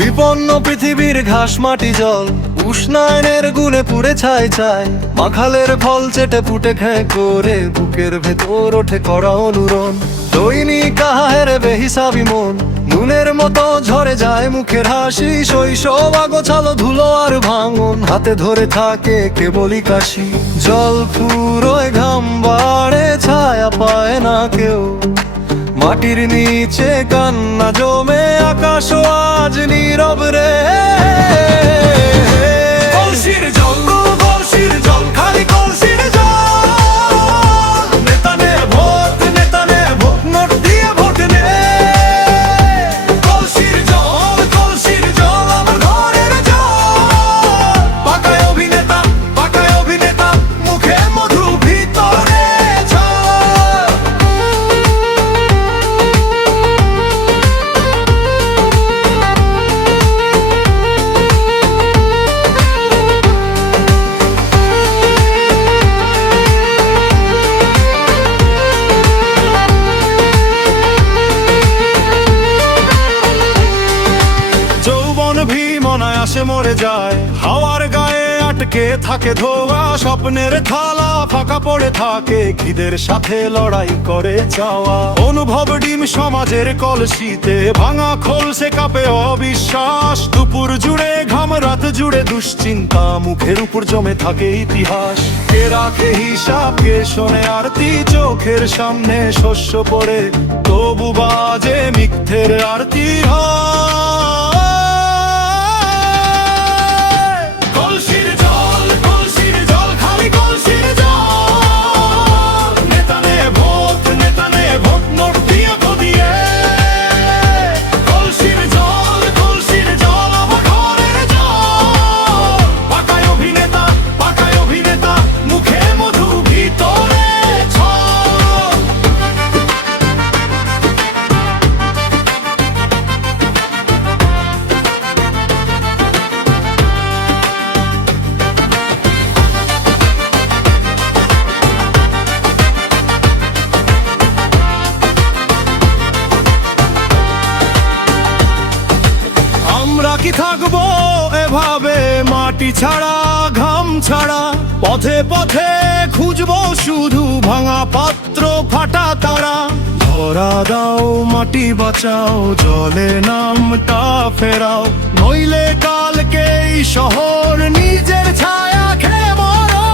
বিপন্ন পৃথিবীর ঘাস মাটি জল উষ্ণায়নের গুণে পুড়ে ছাই ছাই, মাখালের ফল চেটে পুটে খেয়ে করে বুকের ভেতর ওঠে করা অনুরণ। দৈনিক আহারে বেহিসাবি মন নুনের মতো ঝরে যায় মুখের হাসি, শৈশব আগোছালো ধুলো আর ভাঙন, হাতে ধরে থাকে কেবলই কাশি। জল ফুরোয় ঘাম বাড়ে ছায়া পায় না কেউ, মাটির নিচে কান্না জমে আকাশ আজ নীরব রে। কলসির জল কলসির জল খালি কলসির জল, নেতা নে ভোট নোট দিয়ে ভোট নে। কলসির জল আমার ঘরের জল, পাকায় অভিনেতা মুখে মধু ভিতরে ঝড়। আসে মরে যায় হাওয়ার গায়ে আটকে থাকে ধোয়া, স্বপ্নের থালা ফাঁকা পড়ে থাকে, খিদের সাথে লড়াই করে চাওয়া। অনুভব ডিম সমাজের কলসিতে ভাঙা খোলসে কাঁপে অবিশ্বাস, দুপুর জুড়ে ঘাম রাত জুড়ে দুশ্চিন্তা, মুখের উপর জমে থাকে ইতিহাস। কে রাখে হিসাব কে শোনে আরতি, চোখের সামনে শস্য পড়ে তবু বাজে মিথ্যের আরতি। কি থাকবো এভাবে মাটি ছাড়া ঘাম ছাড়া, পথে পথে খুঁজবো শুধু ভাঙা পাত্র ফাটা তারা। ধরা দাও মাটি বাঁচাও জলে নামটা ফেরাও, নইলে কালকে এই শহর নিজের ছায়া খেয়ে মরো।